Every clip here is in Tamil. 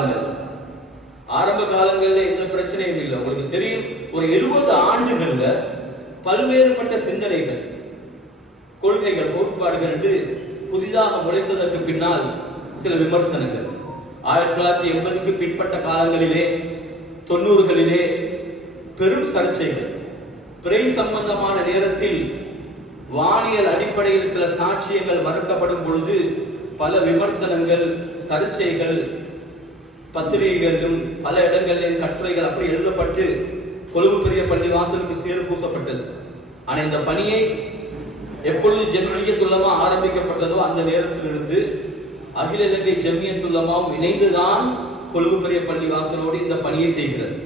காலங்கள், ஆரம்ப காலங்களில் எந்த பிரச்சனையும் இல்லை. உங்களுக்கு தெரியும், ஒரு 70 ஆண்டுகள்ல பல்வேறுபட்ட சிந்தனைகள், கொள்கைகள், கோட்பாடுகள் என்று புதிதாக முளைத்ததற்கு பின்னால் சில விமர்சனங்கள். 1980க்கு பின்பட்ட காலங்களிலே, 90களிலே பெரும் சர்ச்சைகள். பிறை சம்பந்தமான நேரத்தில் வானியல் அடிப்படையில் சில சாட்சியங்கள் மறுக்கப்படும் பொழுது பல விமர்சனங்கள், சர்ச்சைகள், பத்திரிகைகளிலும் பல இடங்களிலும் கட்டுரைகள் அப்படி எழுதப்பட்டு கொழும்பு பெரிய பள்ளி வாசலுக்கு சேறு பூசப்பட்டது. ஆனால் இந்த பணியை எப்பொழுது ஜம்மியத்துல் உலமா ஆரம்பிக்கப்பட்டதோ அந்த நேரத்திலிருந்து அகில இலங்கை ஜம்மியத்துல் உலமாவும் இணைந்துதான் கொழும்பு பெரிய பள்ளி வாசலோடு இந்த பணியை செய்கிறது.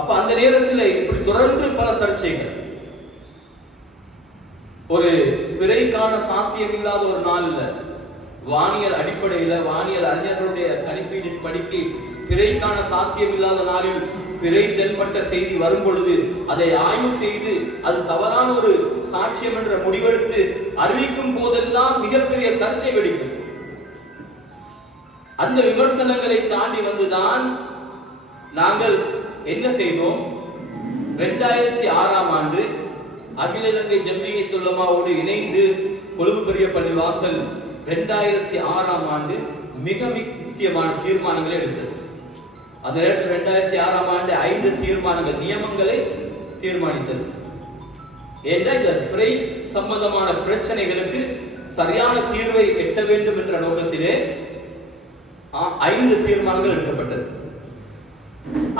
அப்ப அந்த நேரத்தில் இப்படி தொடர்ந்து பல சர்ச்சைகள். ஒரு பிறைக்கான சாத்தியம் இல்லாத ஒரு நாள்ல வானியல் அடிப்படையில், வானியல் அறிஞர்களுடைய கணிப்பீட்டின் படிக்கு பிறைக்கான சாத்தியம் இல்லாத நாளில் பிறை தென்பட்ட செய்தி வரும் பொழுது அதை ஆய்வு செய்து அது தவறான ஒரு சாட்சியம் என்ற முடிவெடுத்து அறிவிக்கும் போதெல்லாம் மிகப்பெரிய சர்ச்சை வெடிக்கும். அந்த விமர்சனங்களை தாண்டி வந்துதான் நாங்கள் என்ன செய்தோம்? 2006ஆம் ஆண்டு அகில இலங்கை ஜம்மியத்துல் உலமாவோடு இணைந்து கொழும்பு பெரிய பள்ளி வாசல் 2006ஆம் ஆண்டு மிக முக்கியமான தீர்மானங்களை எடுத்தது. அந்த நேரத்தில் 2006ஆம் ஆண்டு 5 தீர்மானங்கள், நியமங்களை தீர்மானித்தது. ஏன்னா இந்த பிறை சம்பந்தமான பிரச்சனைகளுக்கு சரியான தீர்வை எட்ட வேண்டும் என்ற நோக்கத்திலே 5 தீர்மானங்கள் எடுக்கப்பட்டது.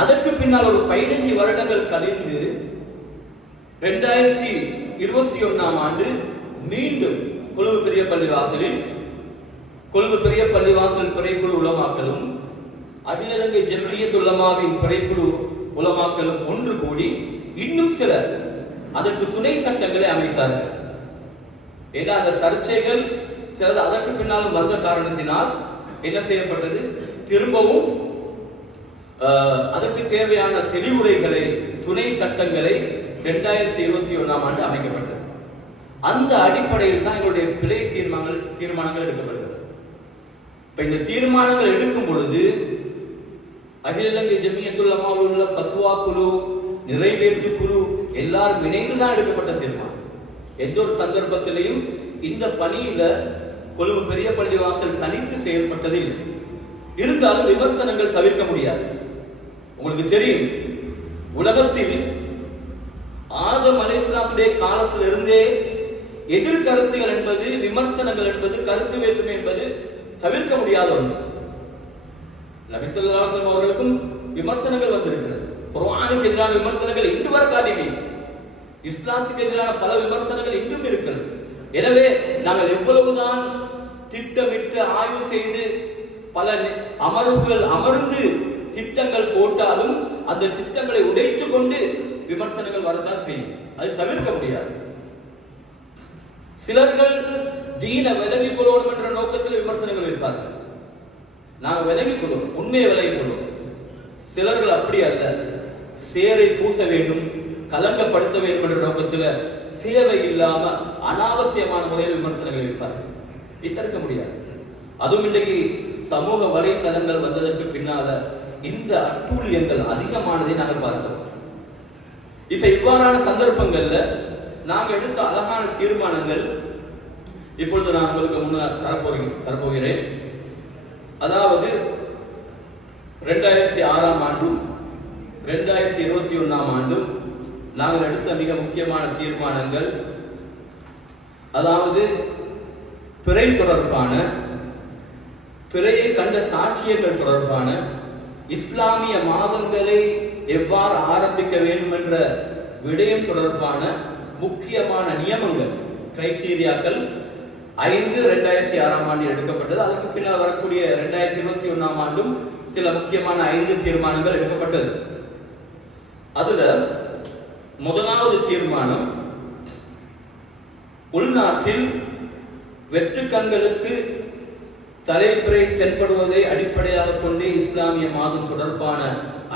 அதற்கு பின்னால் ஒரு 15 வருடங்கள் கழிந்து 2021ஆம் ஆண்டு மீண்டும் கொழும்பு பெரிய பள்ளி வாசலில் கொழும்பு பெரிய பள்ளி வாசல் பிறைக்குழு உலமாக்களும் அகில இலங்கை ஜம்மியத்துல் உலமாவின் பிறைக்குழு உலமாக்களும் ஒன்று கூடி இன்னும் சிலர் அதற்கு துணை சட்டங்களை அமைத்தார்கள். ஏன்னா அந்த சர்ச்சைகள் சிலது அதற்கு பின்னாலும் வந்த காரணத்தினால் என்ன செய்யப்பட்டது? திரும்பவும் அதற்கு தேவையான தெளிவுரைகளை, துணை சட்டங்களை 2021ஆம் ஆண்டு அமைக்கப்பட்டது. அந்த அடிப்படையில் தான் எங்களுடைய பிழை தீர்மானங்கள் எடுக்கப்படுகிறது. இப்ப இந்த தீர்மானங்கள் எடுக்கும் பொழுது அகில இலங்கை ஜம்மியத்துல் உலமாவில் உள்ள ஃபத்வா குழு, நிறைவேற்று குழு எல்லாரும் இணைந்துதான் எடுக்கப்பட்ட தீர்மானம். எந்த ஒரு சந்தர்ப்பத்திலையும் இந்த பணியில கொழும்பு பெரிய பள்ளி வாசல் தனித்து செயல்பட்டதில்லை. இருந்தாலும் விமர்சனங்கள் தவிர்க்க முடியாது. உங்களுக்கு தெரியும், உலகத்தில் ஆதம் அலைஹிஸ்ஸலாத்துடைய காலத்திலிருந்தே எதிர்கருத்துகள் என்பது, விமர்சனங்கள் என்பது, கருத்து வேற்றுமை என்பது தவிர்க்க முடியாத ஒன்று. நபி ஸல்லல்லாஹு அலைஹி வஸல்லம் அவர்களுக்கும் விமர்சனங்கள் வந்திருக்கிறது. குர்ஆனுக்கு எதிரான விமர்சனங்கள் இன்று வரை காட்டினீங்க. இஸ்லாத்துக்கு எதிரான பல விமர்சனங்கள் இன்றும் இருக்கிறது. எனவே நாங்கள் எவ்வளவுதான் திட்டமிட்டு ஆய்வு செய்து பல அமர்வுகள் அமர்ந்து திட்டங்கள் போட்டாலும் அந்த திட்டங்களை உடைத்துக் கொண்டு விமர்சனங்கள் வரத்தான் செய்யும். அது தவிர்க்க முடியாது. சிலர்கள் தீன விலகிக் கொள்ளணும் என்ற நோக்கத்தில் விமர்சனங்கள் இருப்பார்கள். நாங்கள் விலகிக் கொள்வோம், உண்மையை விலகிக் கொள்வோம். சிலர்கள் அப்படி அல்ல, சேரை பூச வேண்டும், கலங்கப்படுத்த வேண்டும் என்ற நோக்கத்தில் தேவையில்லாம அனாவசியமான முறையில் விமர்சனங்கள் இருப்பார்கள். தடுக்க முடியாது. அதுவும் இன்றைக்கு சமூக வலைத்தளங்கள் வந்ததற்கு பின்னால இந்த அட்டூழியங்கள் அதிகமானதை நாங்கள் பார்க்கிறோம். இப்ப இவ்வாறான சந்தர்ப்பங்கள்ல நாங்கள் எடுத்த அழகான தீர்மானங்கள் இப்பொழுது நான் உங்களுக்கு முன்னால் தரப்போகிறேன். அதாவது 2006ஆம் ஆண்டும் 2021ஆம் ஆண்டும் நாங்கள் எடுத்த மிக முக்கியமான தீர்மானங்கள், அதாவது பிறை தொடர்பான, பிறையை கண்ட சாட்சியங்கள் தொடர்பான, இஸ்லாமிய மாதங்களை எவ்வாறு ஆரம்பிக்க வேண்டும் என்ற விடயம் தொடர்பான முக்கியமான நியமங்கள், கிரைட்டீரியாக்கள் 5/2006ஆம் ஆண்டில் எடுக்கப்பட்டது. அதற்கு பின்னால் வரக்கூடிய 2021ஆம் ஆண்டும் சில முக்கியமான 5 தீர்மானங்கள் எடுக்கப்பட்டது. அதுல முதலாவது தீர்மானம், உள்நாட்டில் வெற்றுக்கண்களுக்கு தலைப்பிறை தென்படுவதை அடிப்படையாக கொண்டு இஸ்லாமிய மாதம் தொடர்பான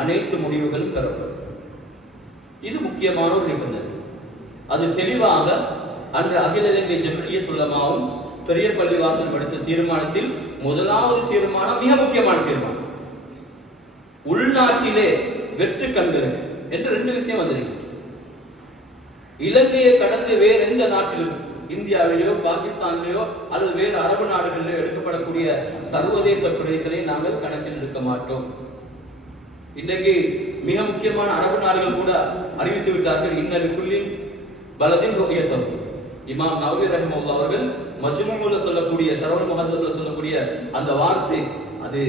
அனைத்து முடிவுகளும் பெறப்படும். இது முக்கியமான ஒரு நிபந்தனை. அது தெளிவாக அன்று அகில இலங்கை ஜம்மியத்துல் உலமாவும் பெரிய பள்ளிவாசல் எடுத்த தீர்மானத்தில் முதலாவது தீர்மானம் மிக முக்கியமான தீர்மானம். உள்நாட்டிலே வெற்று கண்களுக்கு என்று 2 விஷயம் வந்திருக்கு. இலங்கையை கடந்து வேறு எந்த நாட்டிலும், இந்தியாவிலேயோ பாகிஸ்தானிலேயோ அல்லது வேறு அரபு நாடுகளிலேயோ எடுக்கப்படக்கூடிய சர்வதேச பிழைகளை நாங்கள் கணக்கில் எடுக்க மாட்டோம். இன்றைக்கு மிக முக்கியமான அரபு நாடுகள் கூட அறிவித்து விட்டார்கள், இன்னலுக்குள்ளி பலதின் ருயத்தம். இமாம் நவவி ரஹிமஹுல்லாஹ் அவர்கள் மஜ்மூல சொல்லக்கூடிய, ஷரஹுல் முஹத்தப்ல சொல்லக்கூடிய அந்த வார்த்தை, அது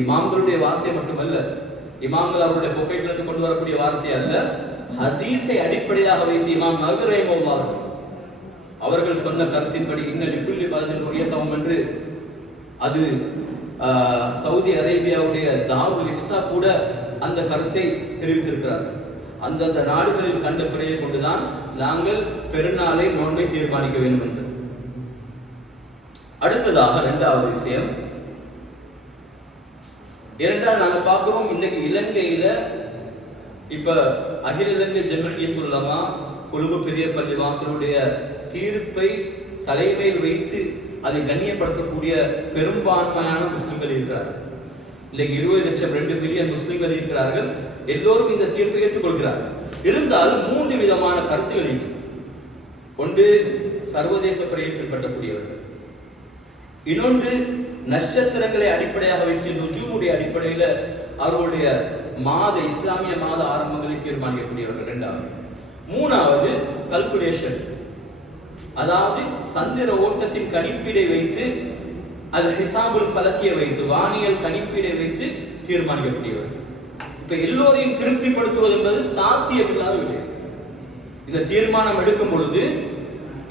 இமாம்களுடைய வார்த்தை மட்டுமல்ல, இமாம்கள் அவருடைய பொக்கைட்டிலிருந்து கொண்டு வரக்கூடிய வார்த்தை அல்ல, ஹதீஸை அடிப்படையாக வைத்து இமாம் நவவி ரஹிமஹுல்லாஹ் அவர்கள் சொன்ன கருத்தின்படி இன்னலுக்குள்ளி பலதின் ருயத்தம் என்று, அது சவுதி அரேபியாவுடைய தாருல் இஃப்தா கூட அந்த கருத்தை தெரிவித்திருக்கிறார்கள். அந்தந்த நாடுகளில் கண்ட பிறையை கொண்டுதான் நாங்கள் பெருநாளை நோன்பை தீர்மானிக்க வேண்டும் என்று. அடுத்ததாக 2வது விஷயம், ஏனென்றால் நாங்கள் பார்க்கிறோம் இன்னைக்கு இலங்கையில இப்ப அகில இலங்கை ஜம்இய்யத்துல் உலமா கொழும்பு பெரிய பள்ளி வாசலுடைய தீர்ப்பை தலைமையில் வைத்து அதை கண்ணியப்படுத்தக்கூடிய பெரும்பான்மையான முஸ்லிம்கள் இருக்கிறார்கள். இன்னைக்கு 20 லட்சம் 2 மில்லியன் முஸ்லிம்கள் இருக்கிறார்கள். எல்லோரும் இந்த தீர்ப்பை ஏற்றுக்கொள்கிறார்கள். இருந்தாலும் 3 விதமான கருத்துகள் இருக்கு. ஒன்று சர்வதேச பிறையை பின்பற்றக்கூடியவர்கள், இன்னொன்று நட்சத்திரங்களை அடிப்படையாக வைத்து நுஜூமுடைய அடிப்படையில் அவர்களுடைய இஸ்லாமிய மாத ஆரம்பங்களை தீர்மானிக்கக்கூடியவர்கள் 2வது. 3வது கல்குலேஷன், அதாவது சந்திர ஓட்டத்தின் கணிப்பீடை வைத்து, அது ஹிசாபுல் ஃபலக்கியை வைத்து, வானியல் கணிப்பீடை வைத்து தீர்மானிக்கக்கூடியவர்கள். இப்ப எல்லோரையும் திருப்திப்படுத்துவது என்பது சாத்தியமில்லாத விடயம். இந்த தீர்மானம் எடுக்கும் பொழுது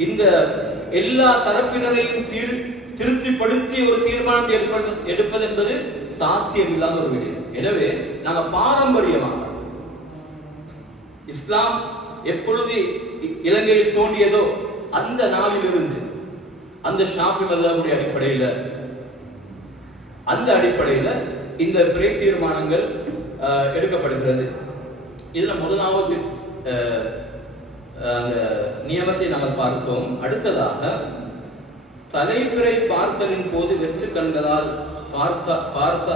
இந்த எல்லா தரப்பினரையும் திருப்திப்படுத்தி ஒரு தீர்மானத்தை எடுப்பது என்பது சாத்தியமில்லாத ஒரு விடயம். எனவே நாங்கள் பாரம்பரியமாக இஸ்லாம் எப்பொழுது இலங்கையில் தோன்றியதோ அந்த நாளிலிருந்து அந்த ஷாஃபி மذஹபுடைய அடிப்படையில் இந்த பிறை தீர்மானங்கள் எடுக்கப்படுகிறது. இதுல முதலாவது அந்த நியமத்தை நாங்கள் பார்த்தோம். அடுத்ததாக தலைப்பிறை பார்த்தலின் போது வெற்று கண்களால் பார்த்த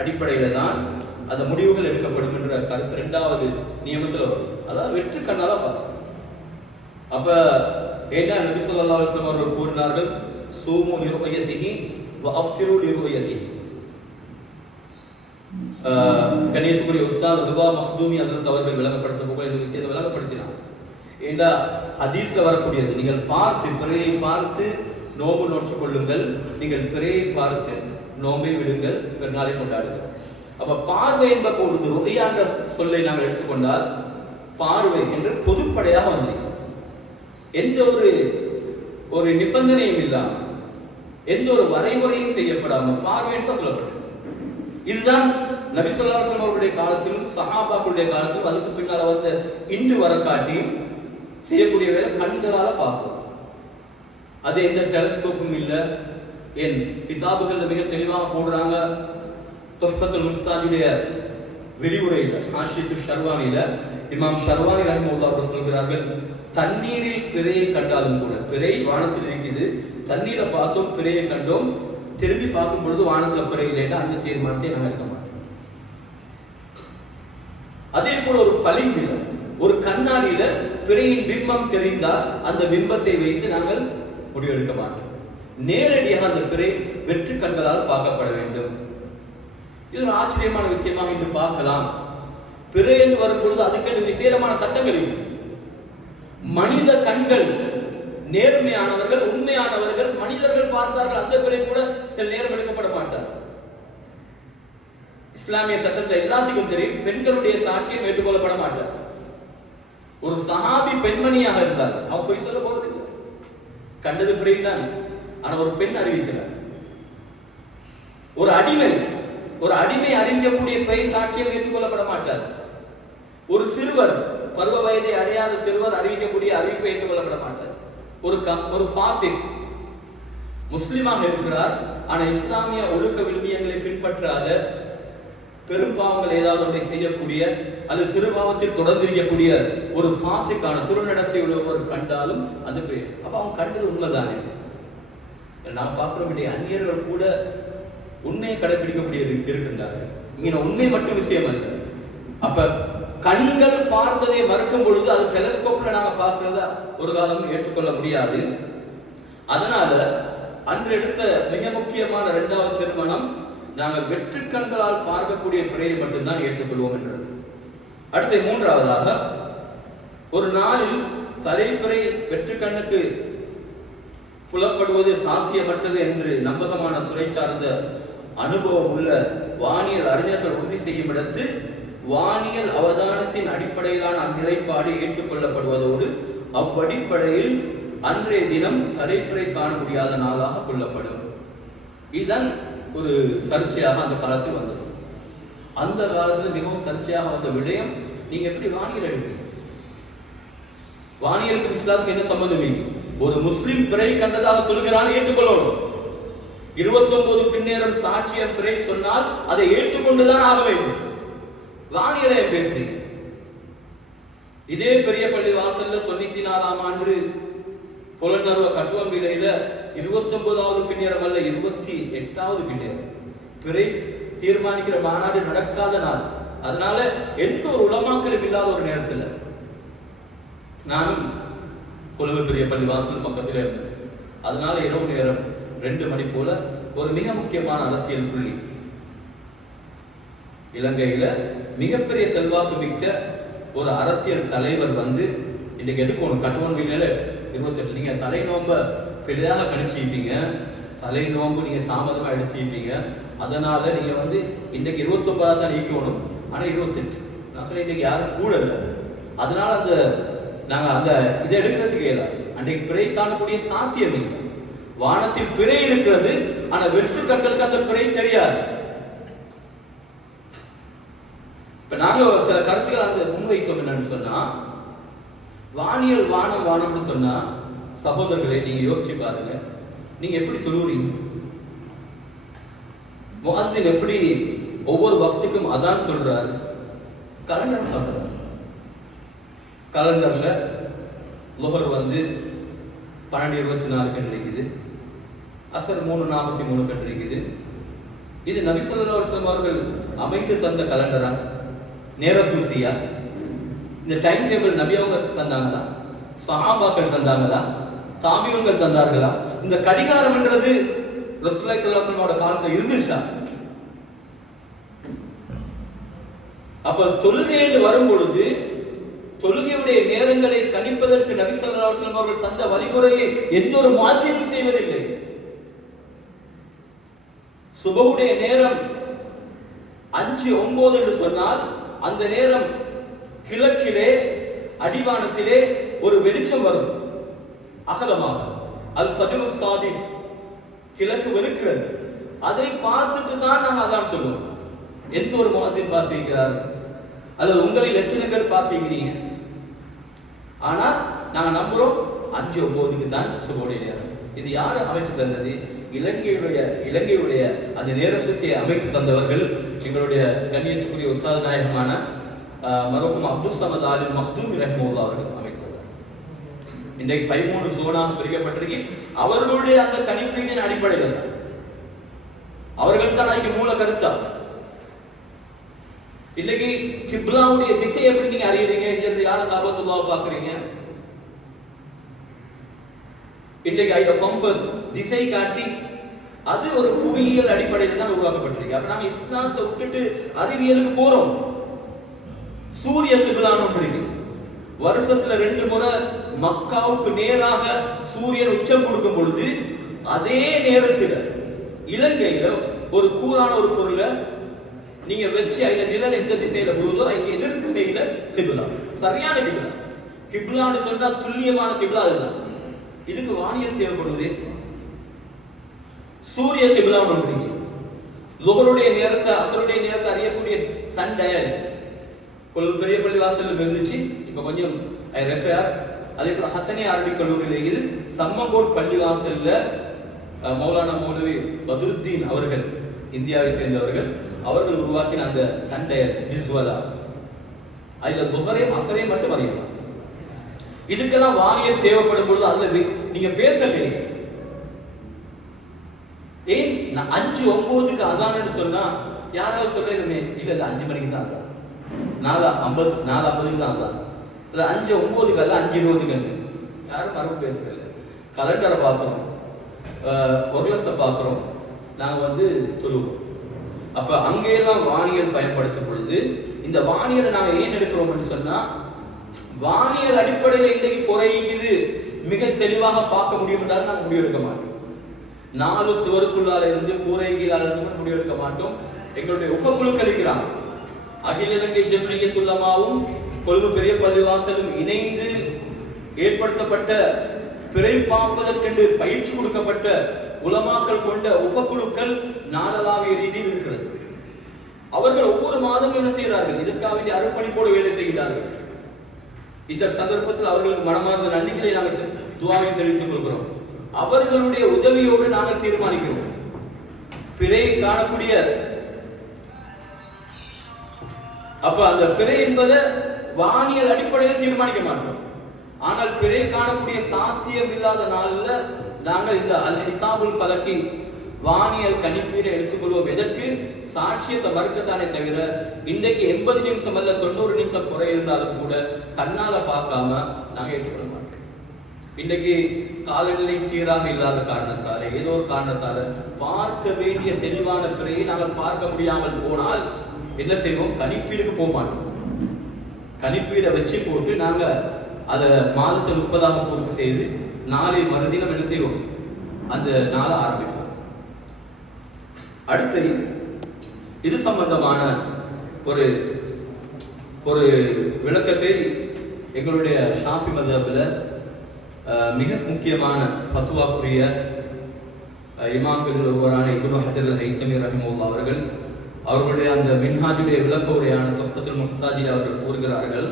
அடிப்படையில தான் அந்த முடிவுகள் எடுக்கப்படும் என்ற கருத்து 2வது நியமத்தில் வரும். அதாவது வெற்று கண்ணால பார்க்க. அப்ப ஏன்னா நபி ஸல்லல்லாஹு அலைஹி வஸல்லம் அவர்கள் கூறினார்கள், சூமு லிருயதிஹி வ அஃப்திரு லிருயதிஹி. கண்ணியத்துக்குரிய உஸ்தாத் ரிபா மக்தூமி ஹஜ்ரத் அவர்கள் விளங்கப்படுத்த போக இந்த விஷயத்தை விளங்கப்படுத்தினார். ஏண்டா ஹதீஸ்ல வரக்கூடியது, நீங்கள் பிறையை பார்த்து நோம்பு நோற்றுக் கொள்ளுங்கள், நீங்கள் பிறையை பார்த்து நோம்பை விடுங்கள், பெருநாளை கொண்டாடுங்கள். அப்ப பார்வை என்ப பொழுது ருஹியா என்ற சொல்லை நாங்கள் எடுத்துக்கொண்டால் பார்வை என்று பொதுப்படையாக வந்திருக்கும். எந்த ஒரு நிபந்தனையும் இல்லாமல், எந்த ஒரு வரைமுறையும் செய்யப்படாமல் பார்வை என்று சொல்லப்பட்டது. இதுதான் நபி ஸல்லல்லாஹு அலைஹி வஸல்லம் அவருடைய காலத்திலும் சஹாபாக்களுடைய காலத்திலும் அதுக்கு பின்னால் வந்த இன்று வர காட்டியும் செய்யக்கூடிய வேலை கண்களால பார்க்கும். அது எந்த டெலஸ்கோப்பும் இல்லை. என் கிதாபுகள் மிக தெளிவாக போடுறாங்க. துஹ்ஃபத்துல் முஹ்தாஜுடைய விரிவுரையில் ஹாஷியத்து ஷர்வானில இமாம் ஷர்வானி ரஹிமஹுல்லாஹ் அவர்கள் சொல்கிறார்கள், தண்ணீரில் பிறையை கண்டாலும் கூட, பிறை வானத்தில் இருக்குது, தண்ணீரை பார்த்தோம் பிறையை கண்டோம், திரும்பி பார்க்கும் பொழுது வானத்தில் பிறை இல்லைன்னா அந்த தீர்மானத்தை நாங்கள் எடுக்க மாட்டோம். அதே போல ஒரு பளிங்கில, ஒரு கண்ணாடியில பிறையின் பிம்பம் தெரிந்தால் அந்த பிம்பத்தை வைத்து நாங்கள் முடிவெடுக்க மாட்டோம். நேரடியாக அந்த பிறை வெற்று கண்களால் பார்க்கப்பட வேண்டும். இது ஒரு ஆச்சரியமான விஷயமாக இன்று பார்க்கலாம். பிறை என்று வரும்பொழுது அதுக்கு விசேடமான சட்டங்கள் இருக்கு. மனித கண்கள் நேர்மையானவர்கள், உண்மையானவர்கள், மனிதர்கள் பார்த்தார்கள் அந்த பிறை கூட சில நேரம் எடுக்கப்பட மாட்டார். இஸ்லாமிய சட்டத்தில் எல்லாத்துக்கும் தெரியும், பெண்களுடைய சாட்சியம் ஏற்றுக்கொள்ளப்பட மாட்டார். ஒரு சஹாபி பெண்மணியாக இருந்தால் அவன் போய் சொல்ல போறது இல்லை, கண்டது பிறைதான். ஆனா ஒரு பெண் அறிவிக்கிறார். ஒரு அடிமை அறிவிக்கக்கூடிய பெய் சாட்சியம் ஏற்றுக்கொள்ளப்பட மாட்டார். ஒரு சிறுவர், பருவ வயதை அடையாத சிறுவர் அறிவிக்கக்கூடிய அறிவிப்பை ஏற்றுக்கொள்ளப்பட மாட்டார். ஒரு ஃபாசிக் முஸ்லிமாக இருக்கிறார், ஆனா இஸ்லாமிய ஒழுக்க விழுமியங்களை பின்பற்றாத, பெரும் பாவங்கள் ஏதாவது ஒன்றை செய்யக்கூடிய அல்லது சிறு பாவத்தில் தொடர்ந்திருக்கக்கூடிய ஒரு ஃபாசிக்கான துருநடத்தை உள்ளவர் கண்டாலும் அந்த பேர், அப்ப அவன் கண்டது உண்மைதானே? நாம் பார்க்கிறோம் அந்நியர்கள் கூட உண்மையை கடைபிடிக்கக்கூடிய இருக்கின்றார்கள். இங்க உண்மை மட்டும் விஷயம் அல்ல. அப்ப கண்கள் பார்த்ததை மறுக்கும் பொழுது அது டெலஸ்கோப்ல நாங்க பார்க்கிறத ஒரு காலமும் ஏற்றுக்கொள்ள முடியாது. அதனால அன்று எடுத்த மிக முக்கியமான 2வது தீர்மானம், நாங்கள் வெற்று கண்களால் பார்க்கக்கூடிய பிறையை மட்டும்தான் ஏற்றுக்கொள்வோம் என்றது. அடுத்த 3வதாக, ஒரு நாளில் தலைப்பிறை வெற்று கண்ணுக்கு புலப்படுவது சாத்தியமற்றது என்று நம்பகமான துறை சார்ந்த அனுபவம் உள்ள வானியல் அறிஞர்கள் உறுதி செய்யும் இடத்து வானியல் அவதானத்தின் அடிப்படையிலான அந்நிலைப்பாடு ஏற்றுக்கொள்ளப்படுவதோடு அவ்வடிப்படையில் அன்றைய தினம் தலைப்பிறை காண முடியாத நாளாக கொள்ளப்படும். இதுதான் ஒரு சர்ச்சையாக அந்த காலத்தில் வந்தது. அந்த காலத்தில் மிகவும் சர்ச்சையாக வந்த விடயம், நீங்க எப்படி வானியல் எடுப்பீங்க? வானியலுக்கு இஸ்லாத்துக்கு என்ன சம்பந்தம்? ஒரு முஸ்லிம் பிறை கண்டதாக சொல்கிறான், ஏற்றுக்கொள்ளணும். 29 பின்னேரம் சாட்சியம் பிறை சொன்னால் அதை ஏற்றுக்கொண்டுதான் ஆக வேண்டும். வானியலை பேசுறீங்க. இதே பெரிய பள்ளி வாசல்ல 94ஆம் ஆண்டு புலனர்வ கட்டுவம் விலையில 29வது பின்னேரம் அல்ல 28வது பின்னேரம் பிறை தீர்மானிக்கிற மாநாடு நடக்காத நாள். அதனால எந்த ஒரு உலமாக்கலும் இல்லாத ஒரு நேரத்தில் நானும் கொழுவு பெரிய பள்ளி வாசல் பக்கத்தில் இருந்தேன். அதனால இரவு நேரம் 2 மணி போல ஒரு மிக முக்கியமான அரசியல் புள்ளி, இலங்கையில மிகப்பெரிய செல்வாக்கு மிக்க ஒரு அரசியல் தலைவர் வந்து இன்னைக்கு எடுக்கணும் கட்டுவன் வீட்டில 28 நீங்க தலை நோம்ப பெரிதாக கணிச்சிருப்பீங்க, தலை நோம்பு நீங்க தாமதமா எடுத்திருப்பீங்க, அதனால நீங்க வந்து இன்னைக்கு 29 தான் நீக்கணும், ஆனா 28. நான் சொல்ல இன்னைக்கு யாரும் கூட இல்லை. அதனால நாங்க அந்த இதை எடுக்கிறதுக்கு இயலாது. அன்றைக்கு பிறை காணக்கூடிய சாத்தியம் இல்லை. வானத்தில் பிறை இருக்கிறது, ஆனா வெற்று கண்களுக்கு அந்த பிறை தெரியாது. இப்ப நாங்க சில கருத்துக்கள் அந்த முன்வைத்தோம். என்னன்னு சொன்னா, வானியல் வானம் வானம்னு சொன்னா, சகோதரர்களே நீங்க யோசிச்சு பாருங்க, நீங்க எப்படி தொழுறீங்க? முஅத்தின் எப்படி ஒவ்வொரு வக்துக்கும் அதான் சொல்றாரு? கலண்டர் பார்க்கிறார். கலண்டர்ல லுஹர் வந்து 12:24 கண்டிருக்குது, அசர் 3:43 கண்டிருக்குது. இது நபி ஸல்லல்லாஹு அலைஹி வஸல்லம் அவர்கள் அமைத்து தந்த கலண்டரா, நேர சூசியா? இந்த டைம் டேபிள் நபி அவங்க தந்தாங்களா, சஹாபாக்கள் தந்தாங்களா, தாபியூன்கள் தந்தார்களா? இந்த கடிகாரம் என்றது ரசூலுல்லாஹி ஸல்லல்லாஹு அலைஹி வஸல்லம் காலத்துல இருந்துச்சா? அப்ப தொழுகை என்று வரும் பொழுது தொழுகையுடைய நேரங்களை கணிப்பதற்கு நபி ஸல்லல்லாஹு அலைஹி வஸல்லம் அவர்கள் தந்த வழிமுறையை எந்த ஒரு மாத்தியமும் செய்வதில்லை. சுபஹுடைய நேரம் 5:09 என்று சொன்னால் அந்த நேரம் கிழக்கிலே அடிவானத்திலே ஒரு வெளிச்சம் வரும் அகலமாக. அல் ஃபஜ்ரு சாதிக், கிழக்கு வெளுக்கிறது. அதை பார்த்துட்டு தான் நாம் அதான் சொல்லுவோம். எந்த ஒரு முஅத்தின் பார்த்திருக்கிறார் அல்லது உங்களில் எத்தனை பேர் பார்த்திருக்கிறீங்க? ஆனா நாங்க நம்புறோம் 5:09 தான் சுபஹுடைய நேரம். இது யார் அமைச்சு தந்தது? இலங்கையுடைய அந்த நேர சுத்தியை அமைத்து தந்தவர்கள் எங்களுடைய கண்ணியத்துக்குரிய உஸ்தாத் நாயகமான மர்ஹூம் அப்துல் சமத் ஆலிம் மக்தூமி ரஹ்மத்துல்லாஹி அவர்கள் அமைத்தவர். இன்றைக்கு 13 சோனாக பிரிக்கப்பட்டிருக்கு. அவர்களுடைய அந்த கணிப்பின் அடிப்படையில் தான், அவர்கள் தான் அதுக்கு மூல கருத்தா. இன்னைக்கு கிப்லாவுடைய திசை எப்படி நீங்க அறியறீங்க? இங்கிருந்து யாரும் காபத்துல்லாஹ் பாக்குறீங்க? இன்னைக்கு ஐட கம்பஸ் திசை காட்டி அது ஒரு புவியியல் அடிப்படையில் தான் உருவாக்கப்பட்டிருக்கு. அப்ப நாம இஸ்லாத்தை விட்டுட்டு அறிவியலுக்கு போறோம். சூரிய கிப்லான்னு ஒன்று இருக்கு. வருஷத்துல 2 முறை மக்காவுக்கு நேராக சூரியன் உச்சம் கொடுக்கும் பொழுது அதே நேரத்தில் இலங்கையில ஒரு கூரான ஒரு பொருளை நீங்க வச்சு அதுல நிழல் எந்த திசையில விழுதோ அதுக்கு எதிர் திசையில கிப்லா, சரியான கிப்லா. கிப்லான்னு சொன்னா துல்லியமான கிப்லா அதுதான். இதுக்கு வானியல் தேவைப்படுவது. சூரிய கிப்லா ஒன்றுங்க. லுஹருடைய நேரத்தை அசருடைய நேரத்தை அறியக்கூடிய சன் டயல் பெரிய பள்ளி வாசல்ல இருந்துச்சு. இப்ப கொஞ்சம் ரெப்பேர். அதே போல ஹசனி அரபிக் கல்லூரியில் இருக்குது. சம்மங்கோட் பள்ளி வாசல்ல மௌலானா மௌலவி பத்ருத்தீன் அவர்கள், இந்தியாவை சேர்ந்தவர்கள், அவர்கள் உருவாக்கின அந்த சன் டயல் விஸ்வலா, அதுல லுஹரையும் அசரையும் மட்டும் அறியலாம். இதுக்கெல்லாம் வானியல் தேவைப்படும் பொழுது அதுல நீங்க பேசலையே. ஏன் 5:09க்கு அதான்னு சொன்னா யாராவது சொல்லணுமே, இல்ல 5 மணிக்கு தான் அதான், 4:50க்கு தான் அதான், இல்ல 5:09க்கு அல்ல 5:20க்கு. யாரும் மரபு பேசுறதில்ல. கலண்டரை பார்க்குறோம், ஒர்லஸை பார்க்குறோம், நாங்கள் தொழுவோம். அப்ப அங்கேயெல்லாம் வானியல் பயன்படுத்தும் பொழுது இந்த வானியலை நாங்கள் ஏன் எடுக்கிறோம்னு சொன்னா, வானியல் அடிப்படையில் இன்றைக்கு குறையுது மிக தெளிவாக பார்க்க முடியும் என்றாலும் நாங்கள் முடிவெடுக்க மாட்டோம். 4 சுவருக்குள்ளால இருந்து கூரை கீழால இருந்து முடிவெடுக்க மாட்டோம். எங்களுடைய உபக்குழுக்கள் இருக்கிறாங்க. அகில இலங்கை ஜம்மியத்துல் உலமாவும் கொழும்பு பெரிய பள்ளிவாசலும் இணைந்து ஏற்படுத்தப்பட்ட பிறை பார்ப்பதற்கென்று பயிற்சி கொடுக்கப்பட்ட உலமாக்கள் கொண்ட உபக்குழுக்கள் நாடளாவிய ரீதியில் இருக்கிறது. அவர்கள் ஒவ்வொரு மாதமும் என்ன செய்கிறார்கள், இதற்காக வேண்டிய அர்ப்பணிப்போடு வேலை செய்கிறார்கள். இந்த சந்தர்ப்பத்தில் அவர்களுக்கு மனமார்ந்த நன்றிகளை நாங்கள் துஆவை தெரிவித்துக் கொள்கிறோம். அவர்களுடைய உதவியோடு நாங்கள் தீர்மானிக்கிறோம். பிறை காணக்கூடிய அப்ப அந்த பிறை என்பதை வானியல் அடிப்படையில் தீர்மானிக்க மாட்டோம். ஆனால் பிறை காணக்கூடிய சாத்தியம் இல்லாத நாள்ல நாங்கள் இந்த அல் ஹிசாபுல் ஃபலக்கி வானியல் கணிப்பீடை எடுத்துக்கொள்வோம். எதற்கு? சாட்சியத்தை மறுக்கத்தானே தவிர இன்றைக்கு 80 நிமிஷம் அல்ல 90 நிமிஷம் குறை இருந்தாலும் கூட கண்ணால பார்க்காம நாங்கள் ஏற்றுக்கொள்ள மாட்டோம். இன்றைக்கு காலநிலை சீராக இல்லாத காரணத்தால ஏதோ ஒரு காரணத்தால பார்க்க வேண்டிய தெளிவான பிறையை நாங்கள் பார்க்க முடியாமல் போனால் என்ன செய்வோம்? கணிப்பீடுக்கு போக மாட்டோம். கணிப்பீடை வச்சு போட்டு நாங்க அதை மாதத்தை 30ஆக பூர்த்தி செய்து நாளை மறுதினம் என்ன செய்வோம்? அந்த நாளை ஆரம்பிப்போம். அடுத்து இது சம்பந்தமான ஒரு ஒரு விளக்கத்தை எங்களுடைய ஷாஃபி மذஹபில் மிக முக்கியமான ஃபத்வாக்குரிய இமாம்களில் ஒருவரான இப்னு ஹஜர் அல் ஹைத்தமி ரஹிமஹுல்லாஹ் அவர்களுடைய அந்த மின்ஹாஜுடைய விளக்க உரையான துஹ்ஃபத்துல் முஹ்தாஜில் அவர்கள் கூறுகிறார்கள்,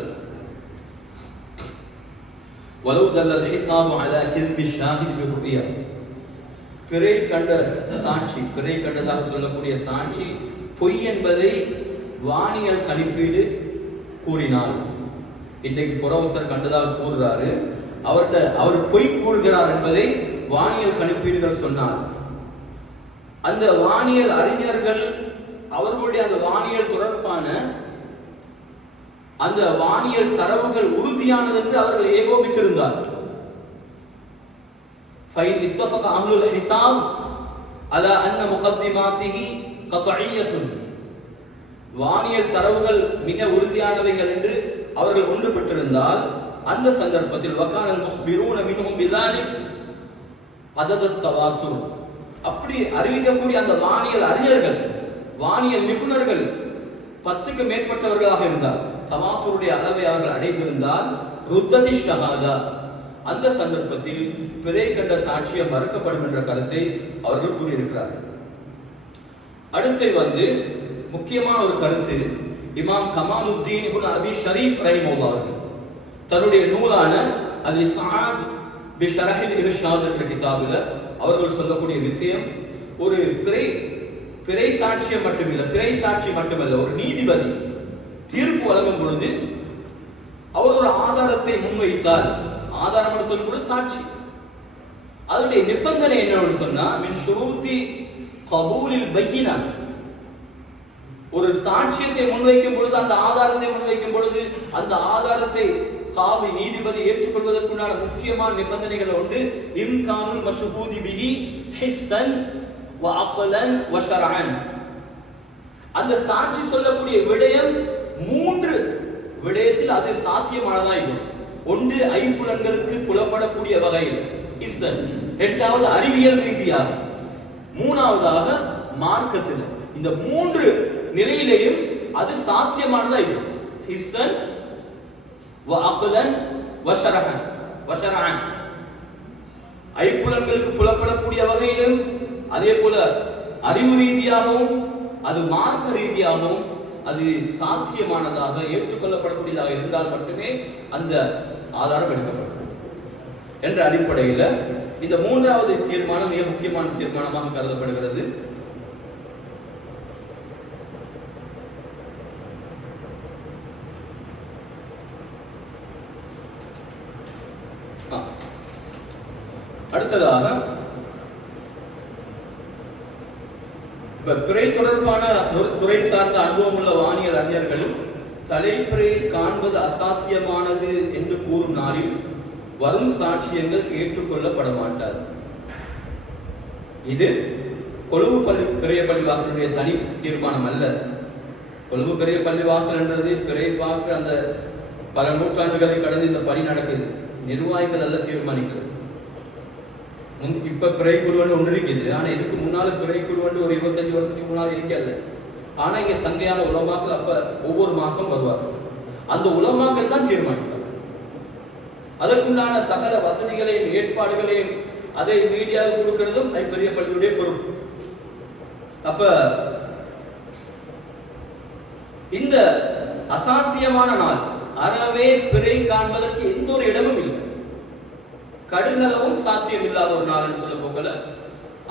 வலவ் தல்லல் ஹிசாபு அலா கிஸ்பி ஷாஹித் பிருயா, பிறை கண்ட சாட்சி, பிறை கண்டதாக சொல்லக்கூடிய சாட்சி பொய் என்பதை வானியல் கணிப்பீடு கூறினால், இன்றைக்கு புறவத்தர் கண்டதாக கூறுறாரு, அவர் பொய் கூறுகிறார் என்பதை வானியல் கணிப்பீடுகள் சொன்னார். அந்த வானியல் அறிஞர்கள் அவர்களுடைய அந்த வானியல் தொடர்பான அந்த வானியல் தரவுகள் உறுதியானது என்று அவர்கள் ஏகோபித்திருந்தார்கள். فإن اتفق أهل الحساب على أن مقدماته قطعية, வானியல் தரவுகள் மிக உறுதியானவைகள் என்று அவர்கள் ஒன்றுபட்டிருந்தால் அந்த சந்தர்ப்பத்தில் வகானல் முஸ்பிரூன மின்ஹும் பிதாலிக் அதத் தவாத்துர், அப்படி அறிவிக்கக்கூடிய அந்த வானியல் அறிஞர்கள் வானியல் நிபுணர்கள் 10க்கு மேற்பட்டவர்களாக இருந்தால் தவாத்துருடைய அளவை அவர்கள் அடைந்திருந்தால் ருத்ததி ஷஹாதா, அந்த சந்தர்ப்பத்தில் பிறை கண்ட சாட்சியம் மறுக்கப்படும் என்ற கருத்தை அவர்கள் கூறியிருக்கிறார்கள். அடுத்து முக்கியமான ஒரு கருத்து இமாம் கமாலுத்தீன் இப்னு அபி ஷரீஃப் ரஹிமஹுல்லாஹ் அவர்கள் தன்னுடைய நூலான அல் இஸ்ஆத் பி ஷரஹில் இர்ஷாத் என்ற கிதாபில் அவர்கள் சொல்லக்கூடிய விஷயம், ஒரு பிறை சாட்சியம் மட்டுமில்லை, பிறை சாட்சி மட்டுமல்ல, ஒரு நீதிபதி தீர்ப்பு வழங்கும் பொழுது அவர் ஒரு ஆதாரத்தை முன்வைத்தால், ஆதாரம் என்று சொல்லும்போது சாட்சி, அதனுடைய நிபந்தனை என்னன்னு சொன்னா மின் ஷுரூத்தி கபூலில் பையினா, ஒரு சாட்சியத்தை முன்வைக்கும் பொழுது அந்த ஆதாரத்தை முன்வைக்கும் பொழுது அந்த ஆதாரத்தை காவி நீதிபதி ஏற்றுக்கொள்வதற்குண்டான முக்கியமான நிபந்தனைகள் உண்டு. இம்கானுல் மஷ்ஹூதி பிஹி ஹிஸ்ஸன் வ அக்லன் வ ஷர்அன், அந்த சாட்சி சொல்லக்கூடிய விடயம் 3 விடயத்தில் அது சாத்தியமானதா இருக்கும். ஒன்று ஐம்புலன்களுக்கு புலப்படக்கூடிய வகையில் ஹிஸ்ஸன், இரண்டாவது அறிவியல் ரீதியாக, மூணாவதாக மார்க்கத்தில். இந்த 3 நிலையிலேயும் அது சாத்தியமானதா இருக்கும். ஹிஸ்ஸன் வ அக்லன் வ ஷர்அன், ஐம்புலன்களுக்கு புலப்படக்கூடிய வகையிலும் அதே போல அறிவு ரீதியாகவும் அது மார்க்க ரீதியாகவும் அது சாத்தியமானதாக ஏற்றுக்கொள்ளப்படக்கூடியதாக இருந்தால் மட்டுமே அந்த ஆதாரம் எடுக்கப்படும் என்ற அடிப்படையில் இந்த 3வது தீர்மானம் மிக முக்கியமான தீர்மானமாக கருதப்படுகிறது. அடுத்ததாக இப்ப பிறை தொடர்பான ஒரு துறை சார்ந்த அனுபவம் உள்ள வானியல் அறிஞர்கள் தலைப்பிறையை காண்பது அசாத்தியமானது என்று கூறும் நாளில் வரும் சாட்சியங்கள் ஏற்றுக்கொள்ளப்பட மாட்டார். இது கொழும்பு பெரிய பள்ளிவாசலுடைய தனி தீர்மானம் அல்ல. கொழும்பு பெரிய பள்ளிவாசல் என்றது பிறை பார்க்க அந்த பல நூற்றாண்டுகளை கடந்து இந்த பணி நடக்குது. நிர்வாகிகள் அல்ல தீர்மானிக்கிறது. இப்ப பிறை குருவன் ஒன்று இருக்குது. ஆனா இதுக்கு முன்னால பிறை குருவன் ஒரு 25 வருஷத்துக்கு முன்னால இருக்கல. ஆனா இங்க சந்தையான உலமாக்கள் அப்ப ஒவ்வொரு மாசம் வருவார். அந்த உலமாக்கள் தான் தீர்மானிப்பார். அதற்குண்டான சகல வசதிகளையும் ஏற்பாடுகளையும் அதை மீடியாவுக்கு கொடுக்கிறதும் பெரிய பள்ளியுடைய பொறுப்பு. அப்ப இந்த அசாத்தியமான நாள் அறவே பிறை காண்பதற்கு எந்த ஒரு இடமும் இல்லை. கடுகளவும் சாத்தியம் இல்லாத ஒரு நாள் என்று சொல்ல போகல.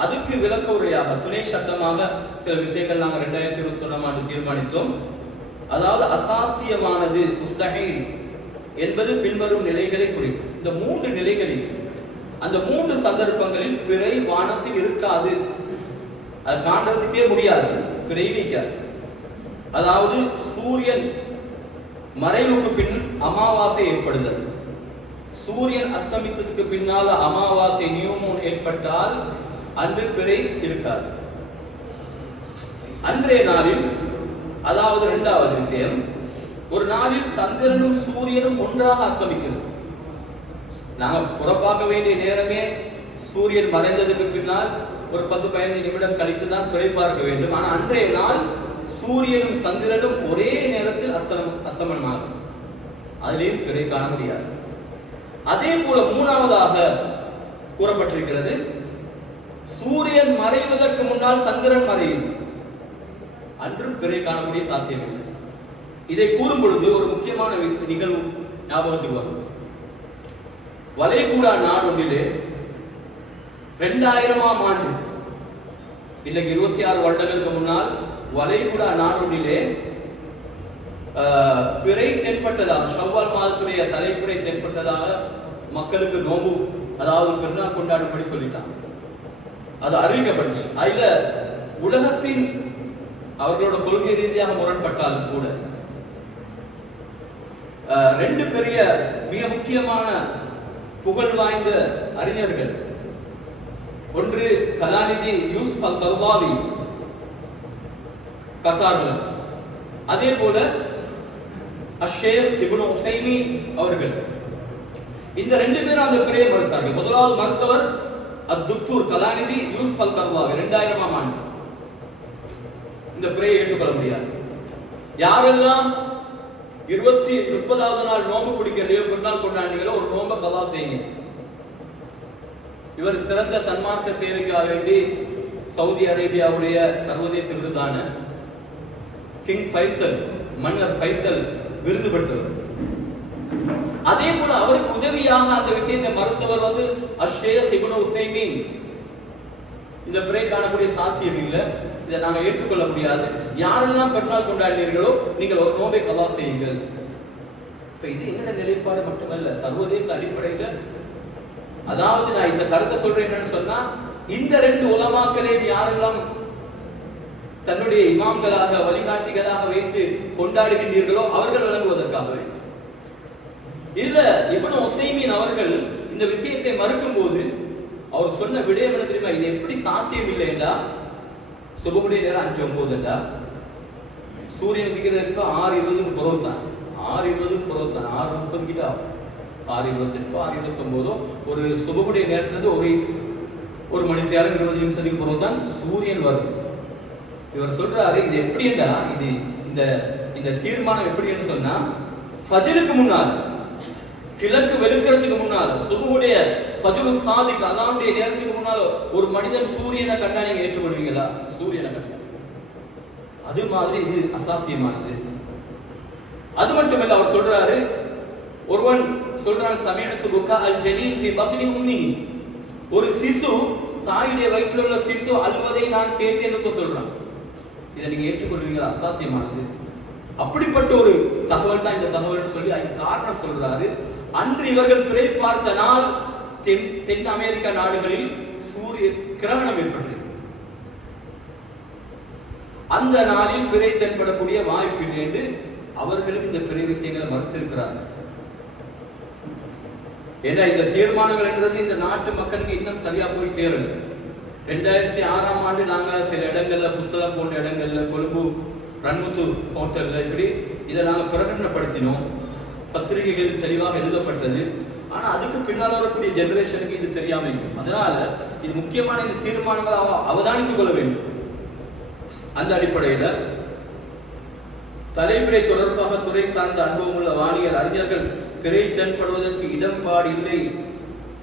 அதுக்கு விளக்க உரையாக துணை சட்டமாக சில விஷயங்கள் நாங்கள் 2021 ஆண்டு தீர்மானித்தோம். அதாவது அசாத்தியமானது முஸ்தஹீல் என்பது பின்வரும் நிலைகளை குறிக்கும். இந்த 3 நிலைகளில் அந்த 3 சந்தர்ப்பங்களில் பிறை வானத்தில் இருக்காது. அது காண்றதுக்கே முடியாது, பிறை நீக்காது. அதாவது சூரியன் மறைவுக்கு பின் அமாவாசை ஏற்படுதல், சூரியன் அஸ்தமித்ததுக்கு பின்னால அமாவாசை நியூமூன் ஏற்பட்டால் அன்று பிறை இருக்காது. அன்றைய நாளில், அதாவது 2வது விஷயம், ஒரு நாளில் சந்திரனும் சூரியனும் ஒன்றாக அஸ்தமிக்கிறது. நாங்கள் புறப்பாக்க வேண்டிய நேரமே சூரியன் மறைந்ததுக்கு பின்னால் ஒரு 10-15 நிமிடம் கழித்து தான் பிறை பார்க்க வேண்டும். ஆனால் அன்றைய நாள் சூரியனும் சந்திரனும் ஒரே நேரத்தில் அஸ்தமனமாகும். அதிலேயும் பிறை காண முடியாது. அதே போல 3வதாக கூறப்பட்டிருக்கிறது, சூரியன் மறைவதற்கு முன்னால் சந்திரன் மறையுது, அன்றும் பிறை காணக்கூடிய சாத்தியமில்லை. இதை கூறும் பொழுது ஒரு முக்கியமான நிகழ்வு ஞாபகத்துக்கு வரும். வளைகுடா நாடு ஒன்றிலே 2000ஆம் ஆண்டு, இன்னைக்கு 26 வருடங்களுக்கு முன்னால் வளைகுடா நாடொன்றிலே பிறை தென்பட்டதாக, ஷவ்வால் மாதத்துடைய தலைப்பிறை தென்பட்டதாக மக்களுக்கு நோம்பு, அதாவது பெருநாள் கொண்டாடும்படி சொல்லிட்டாங்க. அது அறிவிக்கப்பட்டுச்சு. அதுல உலகத்தின் அவர்களோட கொள்கை ரீதியாக முரண்பட்டாலும் கூட 2 பெரிய மிக முக்கியமான புகழ் வாய்ந்த அறிஞர்கள், ஒன்று கலாநிதி யூசுப் அல்-கர்தாவி கத்தார்ல, அதே போல ஷேக் இப்னு உஸைமீன் அவர்கள், இந்த 2 பேரும் அந்த பிறையை மறுத்தார்கள். முதலாவது மறுத்தவர் அத்-துக்தூர் கலாநிதி யூசுப் அல்-கர்தாவி 2000ஆம் ஆண்டு. இந்த பிறையை ஏற்றுக்கொள்ள முடியாது. யாரெல்லாம் 30வது நாள் நோம்பு பிடிக்கலையோ, பெருநாள் கொண்டாடிகளோ, ஒரு நோம்பை கதா செய்யுங்க. இவர் சிறந்த சன்மார்க்க சேவைக்காக வேண்டி சவுதி அரேபியாவுடைய சர்வதேச விருதான கிங் ஃபைசல், மன்னர் ஃபைசல் விருது பெற்றவர். அதே போல அவருக்கு உதவியாக அந்த விஷயத்தை மறுத்தவர் ஷேக் இப்னு உஸைமீன். இந்த பிறை காணக்கூடிய சாத்தியம் இல்லை, இதை நாங்கள் ஏற்றுக்கொள்ள முடியாது, யாரெல்லாம் பெருநாள் கொண்டாடினீர்களோ நீங்கள் ஒரு நோம்பை கதா செய்யுங்கள். இப்ப இது எங்கட நிலைப்பாடு மட்டுமல்ல, சர்வதேச அடிப்படையில். அதாவது நான் இந்த கருத்தை சொல்றேன் என்னன்னு சொன்னா, இந்த 2 உலமாக்களையும் யாரெல்லாம் தன்னுடைய இமாம்களாக வழிகாட்டிகளாக வைத்து கொண்டாடுகின்றீர்களோ அவர்கள் விளங்குவதற்காக வேண்டும். இதுல இப்னு உஸைமீன் அவர்கள் இந்த விஷயத்தை மறுக்கும் போது அவர் சொன்ன விடயம் என்ன தெரியுமா? இது எப்படி சாத்தியம் இல்லை என்றா, சுபகுடைய நேரம் 5:09 சூரியன் உதிக்கிறதுக்கு 6:20க்கு புறவு தான், 6:20க்கு புறவு தான், 6:30 கிட்ட ஆகும், 6:28 6:29 ஒரு சுபகுடைய நேரத்திலிருந்து ஒரு மணி நேரம் 20 நிமிஷத்துக்கு புறவு தான் சூரியன் வரும். இவர் சொல்றாரு, இது எப்படி என்றா, இது இந்த தீர்மானம் எப்படின்னு சொன்னா, ஃபஜ்ருக்கு முன்னால், கிழக்கு வெளுக்கிறதுக்கு முன்னால், சுபகுடைய ஃபஜ்ரு சாதிக் அதானுடைய நேரத்துக்கு முன்னால் ஒரு மனிதன் சூரியனை கண்டா நீங்க ஏற்றுக்கொள்வீங்களா? சூரியனை கண்டா அது மாதிரி இது அசாத்தியமானது. அது மட்டுமல்ல, அவர் சொல்றாரு, ஒருவன் சொல்றான், சமயத்து புக்கா அல் ஜனீன் ஃபி பத்னி உம்மி, ஒரு சிசு, தாயுடைய வயிற்றில் உள்ள சிசு அழுவதை நான் கேட்டேன்னு சொல்றான். இதை நீங்க ஏற்றுக்கொள்வீங்களா? அசாத்தியமானது. அப்படிப்பட்ட ஒரு தகவல் தான் இந்த தகவல் சொல்லி அதுக்கு காரணம் சொல்றாரு. அன்று இவர்கள் பிறை பார்த்த நாள் தென் அமெரிக்கா நாடுகளில் சூரிய கிரகணம் ஏற்பட்டிருக்கு. அந்த நாளில் பிறை தென்படக்கூடிய வாய்ப்பில்லை என்று அவர்களும் இந்த பிறை விஷயங்களை மறுத்திருக்கிறார்கள். ஏன்னா இந்த தீர்மானங்கள் என்றது இந்த நாட்டு மக்களுக்கு இன்னும் சரியா போய் சேரல. 2006ஆம் ஆண்டு நாங்கள் சில இடங்கள்ல, புத்தகம் போன்ற இடங்கள்ல, கொழும்பு ரன்முத்து ஹோட்டல்ல இப்படி இதை நாங்கள் பிரகடனப்படுத்தினோம். பத்திரிகைகள் தெளிவாக எழுதப்பட்டது. ஆனா அதுக்கு பின்னால் வரக்கூடிய ஜெனரேஷனுக்கு இது தெரியாம இருக்கும். அதனால இது முக்கியமான இந்த தீர்மானங்களை அவதானித்துக் கொள்ள வேண்டும். அந்த அடிப்படையில தலைப்பிறை தொடர்பாக துறை சார்ந்த அனுபவம் உள்ள வானியல் அறிஞர்கள் பிறை தென்படுவதற்கு இடம்பாடில்லை,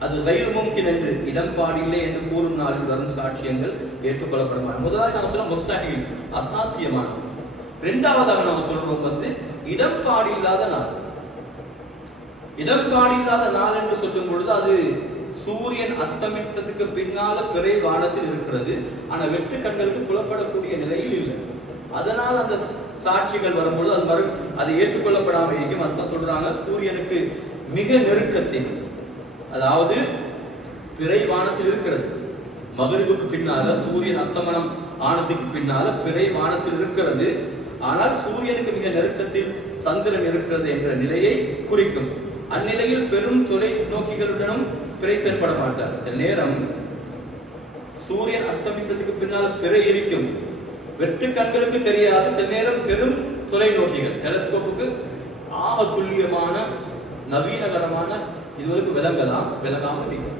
அது கயிறு மும்கின் என்று இடம்பாடில்லை என்று கூறும் நாளில் வரும் சாட்சியங்கள் ஏற்றுக்கொள்ளப்பட. முதலாவது நாம் சொல்ல முஸ்தஹீல், அசாத்தியமானது. இரண்டாவதாக நாம் சொல்றோம் இடம்பாடில்லாத நாள். இடம்பாடில்லாத நாள் என்று சொல்லும் பொழுது அது சூரியன் அஸ்தமித்ததுக்கு பின்னால பிறை வானத்தில் இருக்கிறது. ஆனா வெற்று கண்களுக்கு புலப்படக்கூடிய நிலையில் இல்லை. அதனால் அந்த சாட்சிகள் வரும்பொழுது அது ஏற்றுக்கொள்ளப்படாமல் இருக்கும். அதுதான் சொல்றாங்க, சூரியனுக்கு மிக நெருக்கத்தில், அதாவது பிறை வானத்தில் இருக்கிறது. மகரிபுக்கு பின்னால சூரியன் அஸ்தமனம் ஆனதுக்கு பின்னால பிறை வானத்தில் இருக்கிறது. ஆனால் சூரியனுக்கு மிக நெருக்கத்தில் சந்திரன் இருக்கிறது என்ற நிலையை குறிக்கும். அந்நிலையில் பெரும் தொலை நோக்கிகளுடனும் பிறை தென்பட மாட்டார். சில நேரம் சூரியன் அஸ்தமித்ததுக்கு பின்னால் பிறை இருக்கும், வெற்று கண்களுக்கு தெரியாது. சில நேரம் பெரும் தொலைநோக்கிகள், டெலஸ்கோப்புக்கு ஆக துல்லியமான நவீனகரமான இதுவரைக்கும் விளங்கலாம், விளங்காமல் இருக்கும்.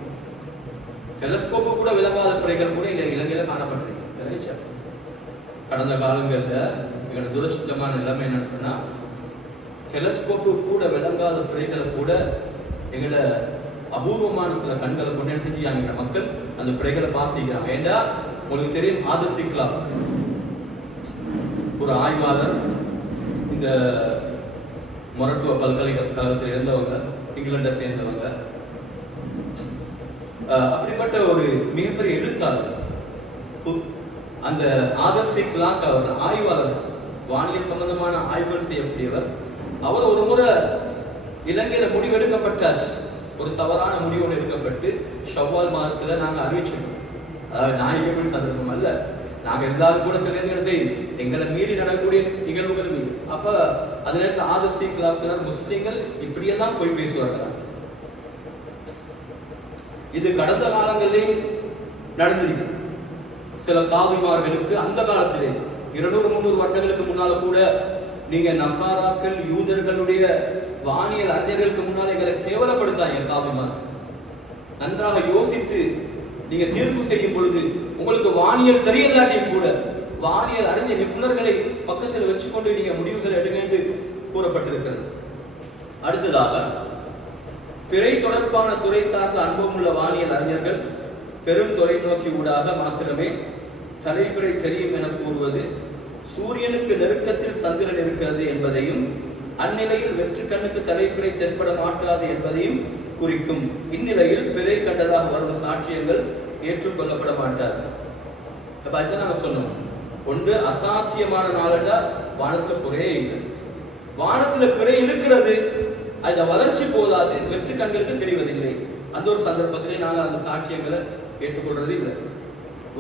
டெலஸ்கோப்பு கூட விளங்காத பிறைகள் கூட இலங்கையில காணப்பட்டிருக்கு. கடந்த காலங்களில் எங்களோட துரதிர்ஷ்டமான நிலைமை என்னன்னு சொன்னா, டெலஸ்கோப்பு கூட விளங்காத பிறைகளை கூட எங்களை அபூர்வமான சில கண்களை கொண்டு என்ன செஞ்சாங்க மக்கள் அந்த பிறைகளை பார்த்துக்கிறாங்க. ஏண்டா உங்களுக்கு தெரியும், ஆதர் சி கிளார்க் ஒரு ஆய்வாளர், இந்த மொரட்டுவ பல்கலைக்கழகத்தில் இருந்தவங்க, இங்கிலாண்டை சேர்ந்தவங்க. அப்படிப்பட்ட ஒரு மிகப்பெரிய எழுத்தாளர் அந்த ஆதர் சி கிளார்க் அவர் ஆய்வாளர், வானியல் சம்பந்தமான ஆய்வுகள் செய்யக்கூடியவர். அவர் ஒரு முறை இலங்கையில முடிவெடுக்கப்பட்டாச்சு, ஒரு தவறான முடிவோடு எடுக்கப்பட்டு ஷவ்வால் மாதத்துல நாங்கள் அறிவிச்சோம். அதாவது நாயகப்படி சந்தர்ப்பம் அல்ல, நாங்க இருந்தாலும் கூட சில நேரங்கள் செய்யும் எங்களை மீறி நடக்கக்கூடிய நிகழ்வுகள் மீது. அப்ப அந்த நேரத்தில் ஆதர் சி கிளார்க் சொன்னார், முஸ்லிம்கள் இப்படியெல்லாம் போய் பேசுவார்கள். இது கடந்த காலங்களிலேயும் நடந்திருக்கு. சில காவிமார்களுக்கு அந்த காலத்திலே 200-300 வருடங்களுக்கு முன்னால கூட நீங்க நசாராக்கள் யூதர்களுடைய வானியல் அறிஞர்களுக்கு முன்னால் எங்களை கேவலப்படுத்தாங்க. காவிமார் நன்றாக யோசித்து நீங்க தீர்ப்பு செய்யும் பொழுது உங்களுக்கு வானியல் தெரியலாட்டியும் கூட வானியல் அறிஞர் நிபுணர்களை பக்கத்தில் வச்சுக்கொண்டு நீங்க முடிவுகள் எடுங்க என்று கூறப்பட்டிருக்கிறது. அடுத்ததாக பிறை தொடர்பான துறை சார்ந்த அனுபவம் உள்ள வானியல் அறிஞர்கள் பெரும் தொலைநோக்கி ஊடாக மாத்திரமே தலைப்பிறை தெரியும் என கூறுவது சூரியனுக்கு நெருக்கத்தில் சந்திரன் இருக்கிறது என்பதையும், அந்நிலையில் வெற்று கண்ணுக்கு தலைப்பிறை தென்பட மாட்டாது என்பதையும் குறிக்கும். இந்நிலையில் பிறை கண்டதாக வரும் சாட்சியங்கள் ஏற்றுக்கொள்ளப்பட மாட்டாது. நாங்கள் சொன்னோம், ஒன்று அசாத்தியமான நாளண்டா வானத்துல பிறையே இல்லை. வானத்துல பிறை இருக்கிறது, அந்த வளர்ச்சி போதாது, வெற்று கண்களுக்கு தெரிவதில்லை. அந்த ஒரு சந்தர்ப்பத்திலே நாங்கள் அந்த சாட்சியங்களை ஏற்றுக்கொள்றது இல்லை.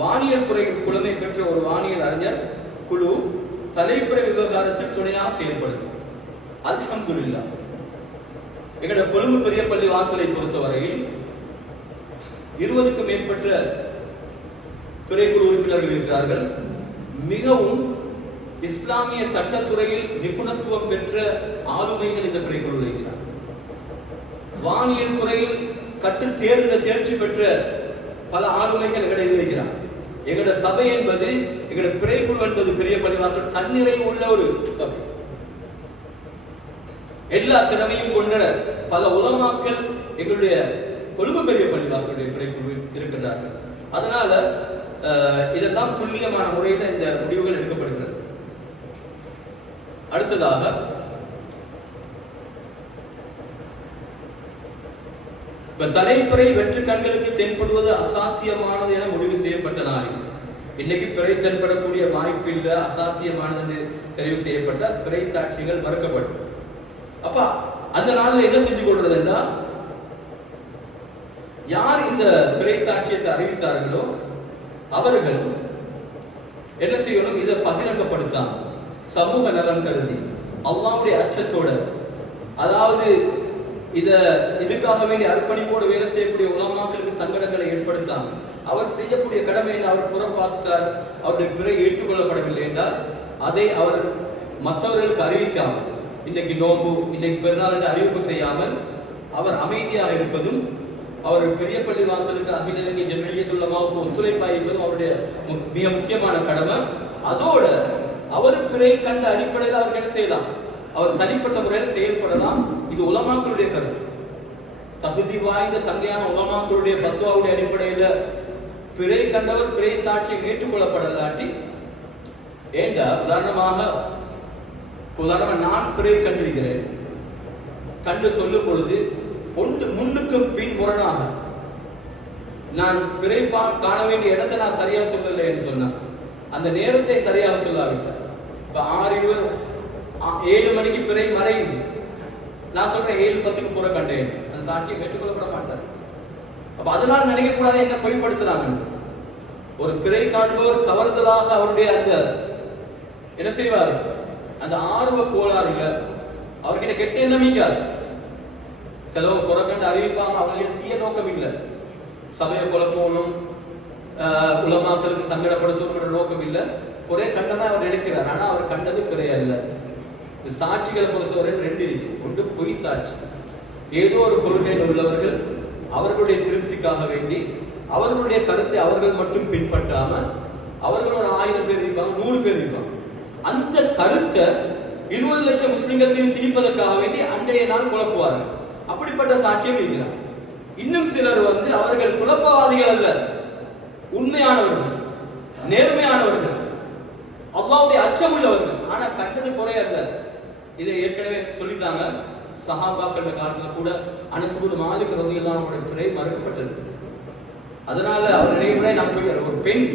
வானியல் துறையில் புலமை பெற்ற ஒரு வானியல் அறிஞர் குழு தலைப்பிறை விவகாரத்தில் துணையாக செயல்படுது. அல்ஹம்துலில்லாஹ், எங்களோட கொழும்பு பெரிய பள்ளி வாசலை பொறுத்தவரையில் 20க்கும் மேற்பட்ட பிறைக்குழு உறுப்பினர்கள் இருக்கிறார்கள். மிகவும் இஸ்லாமிய சட்டத்துறையில் நிபுணத்துவம் பெற்ற ஆளுமைகள் இந்த பிறைக்குழு இருக்கிறார். வானியல் துறையில் கற்று தேர்ச்சி பெற்ற பல ஆளுமைகள் எங்களிடையில் இருக்கிறார். எங்களோட சபை என்பது, எங்களோட பிறைக்குழு என்பது பெரிய பள்ளிவாசல் தன்னிறை உள்ள ஒரு சபை. எல்லா திறமையும் கொண்ட பல உலமாக்கள் எங்களுடைய கொழும்பு பெரிய பள்ளிவாசலுடைய பிறைக்குழு இருக்கின்றார்கள். அதனால இதெல்லாம் துல்லியமான முறையில் இந்த முடிவுகள் எடுக்கப்படுகிறது. அடுத்ததாக தலைப்பிறை வெற்று கண்களுக்கு தென்படுவது அசாத்தியமானது என முடிவு செய்யப்பட்ட நாளில் இன்னைக்கு பிறை தென்படக்கூடிய வாய்ப்பில்லை, அசாத்தியமானது என்று தெரிவு செய்யப்பட்ட பிறை சாட்சிகள் மறுக்கப்படும். அப்ப அந்த நாளில் என்ன செஞ்சு கொள்றதுன்னா, யார் இந்த பிறை சாட்சியத்தை அறிவித்தார்களோ அவர்கள் என்ன செய்யணும்? இதை பகிரங்கப்படுத்தாம சமூக நலன் கருதி அல்லாஹ்வுடைய அச்சத்தோட, அதாவது இதுக்காக வேண்டி அர்ப்பணிப்போடு வேலை செய்யக்கூடிய உலமாக்களுக்கு சங்கடங்களை ஏற்படுத்தாம அவர் செய்யக்கூடிய கடமையை அவர் புறம் பார்த்துட்டார், அவருடைய பிறை ஏற்றுக்கொள்ளப்படவில்லை என்றால் அதை அவர் மற்றவர்களுக்கு அறிவிக்காமல், இன்னைக்கு நோம்பு இன்னைக்கு பெருநாள் என்று அறிவிப்பு செய்யாமல் அவர் அமைதியாக இருப்பதும், அவர் பெரிய பள்ளி வாசலுக்கு அகில இலங்கை ஜம்மியத்துல் உலமாவுக்கு ஒத்துழைப்பாயிருப்பதும் அவருடைய மிக முக்கியமான கடமை. அதோட அவர் பிறை கண்ட அடிப்படையில் அவருக்கு என்ன செய்யலாம்? அவர் தனிப்பட்ட முறையில் செயல்படலாம். இது உலமாக்களுடைய கருத்து. தகுதி வாய்ந்த சங்கையான உலமாக்களுடைய பத்வாவுடைய அடிப்படையில் பிறை கண்டவர் பிறை சாட்சியை ஏற்றுக்கொள்ளப்படலாட்டி, ஏண்டா உதாரணமாக நான் பிறை கண்டிருக்கிறேன், கண்டு சொல்லும் பொழுது முன்னுக்கு பின் முரணாக நான் பிறை காண வேண்டிய இடத்தை நான் சரியா சொல்லலை என்று சொன்னேன், அந்த நேரத்தை சரியாக சொல்லாவிட்டார். இப்ப 7 மணிக்கு பிறை மறையுது, நான் சொல்றேன் 7:10 புற கண்டேன், அந்த சாட்சியை ஏற்றுக்கொள்ளப்பட மாட்டார். அப்ப அதனால் நினைக்க கூடாது என்ன பொய்ப்படுத்துறாங்க. ஒரு பிறை காண்பவர் தவறுதலாக அவருடைய அந்த என்ன செய்வார், அந்த ஆர்வ கோளாறுல அவர்கிட்ட கெட்ட எண்ணம் நீக்காது. செலவு புறக்கண்டு அறிவிப்பாங்க, அவங்களுக்கு தீய நோக்கம் இல்லை, சபையை குழப்பணும், உலமாக்களுக்கு சங்கடப்படுத்தணும் நோக்கம் இல்லை, ஒரே கண்டமா அவர் நினைக்கிறார். ஆனா அவர் கண்டது பிறையா இல்லை. இந்த சாட்சிகளை பொறுத்தவரை 2 இருக்கு. ஒன்று பொய் சாட்சி, ஏதோ ஒரு கொள்கையில் உள்ளவர்கள் அவர்களுடைய திருப்திக்காக வேண்டி அவர்களுடைய கருத்தை அவர்கள் மட்டும் பின்பற்றாம அவர்கள் ஒரு 1000 பேர் இருப்பாங்க, 100 பேர் இருப்பாங்க, அந்த கருத்தை 20 லட்சம் முஸ்லிம்கள் மீது திணிப்பதற்காக வேண்டி அன்றைய நாள் குழப்புவார்கள். அப்படிப்பட்ட சாட்சியம் இருக்கிறார். இன்னும் சிலர் அவர்கள் குழப்பவாதிகள் அல்ல, உண்மையானவர்கள், நேர்மையானவர்கள், அல்லாஹ்வுடைய அச்சம் உள்ளவர்கள், ஆனா கண்டது குறை அல்ல. இதை ஏற்கனவே சொல்லிட்டாங்க. சஹாபாக்கள் காலத்துல கூட அனஸ் பின் மாலிக் ரலியல்லாஹு அன்ஹு பிறை மறுக்கப்பட்டது. அதனால அவர் நினைவுரை நான் போய் ஒரு பெண்,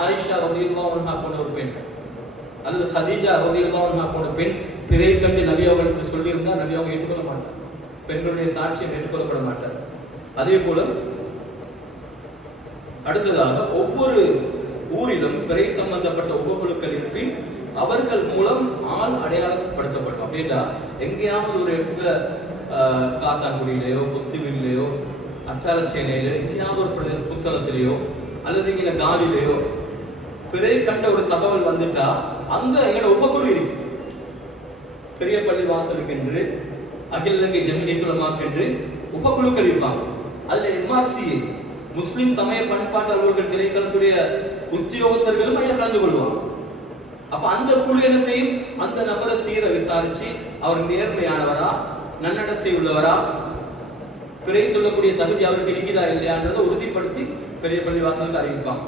ஆயிஷா ரலியல்லாஹு அன்ஹா போன்ற ஒரு பெண் அல்லது ஹதீஜா ரலியல்லாஹு அன்ஹா போன்ற பெண் பிறை கண்டு நபி அவர்களுக்கு சொல்லியிருந்தா நபி அவங்க ஏற்றுக்கொள்ள மாட்டார், பெண்களுடைய சாட்சியம் ஏற்றுக்கொள்ளப்பட மாட்டார். அதே போல அடுத்ததாக ஒவ்வொரு ஊரிலும் பிறை சம்பந்தப்பட்ட உபகுழுக்களின் பின் அவர்கள் மூலம் ஆள் அடையாளப்படுத்தப்படும். அப்படின்னா எங்கேயாவது ஒரு இடத்துல காத்தான்குடியிலேயோ புத்துவில்லையோ அட்டாளச்சேனையிலோ எங்கேயாவது ஒரு பிரதேச புத்தகத்திலேயோ அல்லது இங்கே காலிலேயோ பிறை கண்ட ஒரு தகவல் வந்துட்டா அங்க எங்களோட உபகுழு இருக்கு. பெரிய பள்ளி வாசலுக்கு என்று அகில இலங்கை ஜம்மியத்துல் உலமாக்கு என்று உபகுழுக்கள் இருப்பாங்க. அதுல MRCA முஸ்லிம் சமய பண்பாட்டு அலுவலர்கள் திணைக்களத்துடைய உத்தியோகத்தர்களும் அதில் கலந்து கொள்வாங்க. அப்ப அந்த குழு என்ன செய்யும்? அந்த நபரை தீர விசாரிச்சு அவர் நேர்மையானவரா, நன்னடத்தை உள்ளவரா, பிறை சொல்லக்கூடிய தகுதி அவருக்கு இருக்கிறதா இல்லையான்றதை உறுதிப்படுத்தி பெரிய பள்ளி வாசலுக்கு அறிவிப்பாங்க.